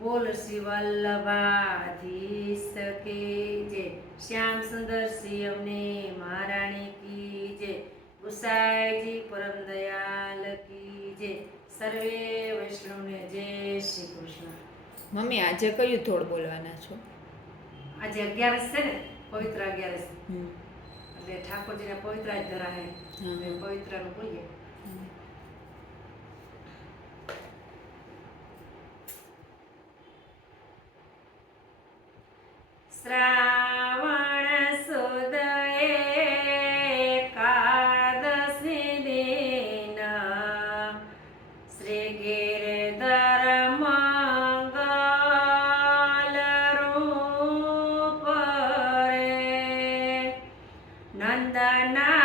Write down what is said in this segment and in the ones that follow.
બોલ શ્રી વલ્લભાધીશ કી જય શ્યામ સુંદર શ્રી અમને મહારાણી કી જય ગુસાઈજી પરમ દયાલ કી જય સર્વે વૈષ્ણવને જય શ્રી કૃષ્ણ. મમ્મી આજે કયું ધોળ બોલવાના છો? આજે અગિયારસ છે ને પવિત્ર અગિયારસ. એટલે ઠાકોરજીને પવિત્ર જ ધરાહે. એટલે પવિત્રનું બોલીએ. શ્રાવણ સુદ એકાદશી દિન. શ્રી ગિરધર મંગલ રૂપ નંદના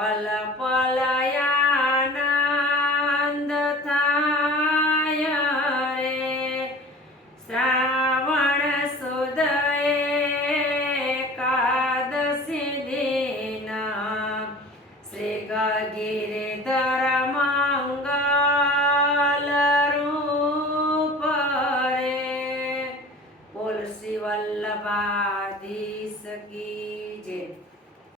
પલ પલયાનંદ થાય રે શ્રાવણ સુદ એકાદશી દિન શ્રી ગિરિધર મંગલ રૂપ રે પુલસી વલ્લભાધીશ કી